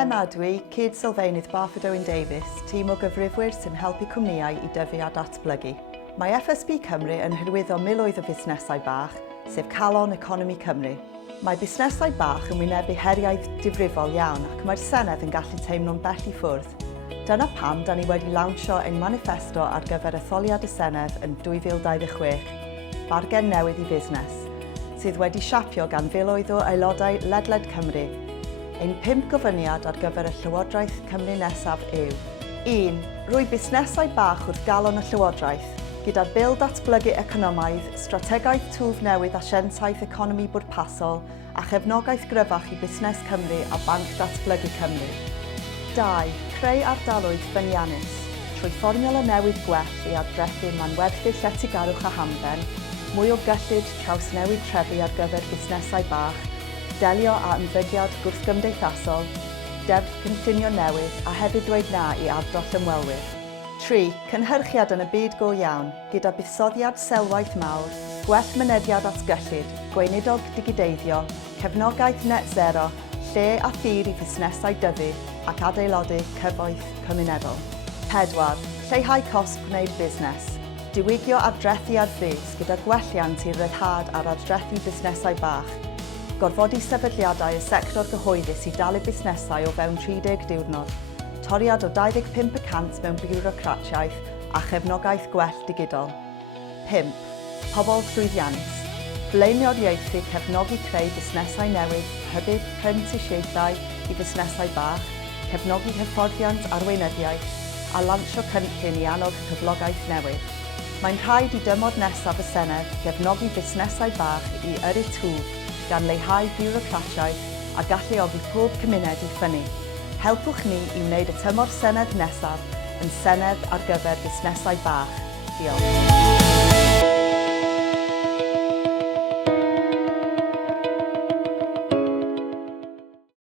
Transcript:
Yma dwi, Cyd Sylfaenydd Barford Owen Davies, tîm o gyfrifwyr sy'n helpu cwmnïau i dyfu a datblygu. Mae FSB Cymru yn hyrwyddo miloedd o busnesau bach, sef Galon y Cymru. Mae busnesau bach yn wynebu heriau difrifol iawn ac mae'r Senedd yn gallu teimlo'n bell i ffwrdd. Dyna pam da ni wedi lawnsio ein maniffesto ar gyfer etholiad y Senedd yn 2026, Bargen Newydd i Busnes, sydd wedi siapio gan filoedd o aelodau ledled Cymru. Ein 5 gofyniad ar gyfer y Llywodraeth Cymru nesaf yw 1. Roi busnesau bach wrth Galon y Llywodraeth, gyda bil datblygu economaidd, strategaeth twf newydd asiantaeth economi bwrpasol a chefnogaeth gryfach i Busnes Cymru a Banc Datblygu Cymru. 2. Creu Ardaloedd Bywiog, trwy fformiwla newydd gwell i adrethu manwerthu lletygarwch a hamdden, mwy o gyllid trawsnewid trefi ar gyfer busnesau bach, delio â ymddygiad gwrthgymdeithasol, deddf cynllunio newydd a hefyd dweud na i arddoll ymwelwyr. 3. Cynhyrchiant yn y Byd Go Iawn, gyda buddsoddiad selwaith mawr, gwell mynediad at gyllid, gweinidog digideiddio, cefnogaeth net zero, lle a thir i busnesau dyfu ac adeiladu cyfoeth cymunedol. 4. Lleihau Cost Gwneud Busnes, diwygio adrethu ar frys gyda gwelliant i'r ryddhad ar adrethu busnesau bach, gorfodi sefydliadau y sector gyhoeddus i dalu busnesau o fewn 30 diwrnod, toriad o 25% mewn biwrocratiaeth a chefnogaeth gwell digidol. 5. Pobl Lwyddiannus, blaenoriaethu cefnogi creu busnesau newydd, hybydd prentisiaethau i busnesau bach, cefnogi hyfforddiant arweinyddiaeth a lansio cynllun i annog cyflogaeth newydd. Mae'n rhaid i dymor nesaf y Senedd gefnogi busnesau bach i yrru twf gan leihau biwrocratiaeth a galluogi pob cymuned i ffynnu. Helpwch ni i wneud y tymor Senedd nesaf yn Senedd ar gyfer busnesau bach. Diolch.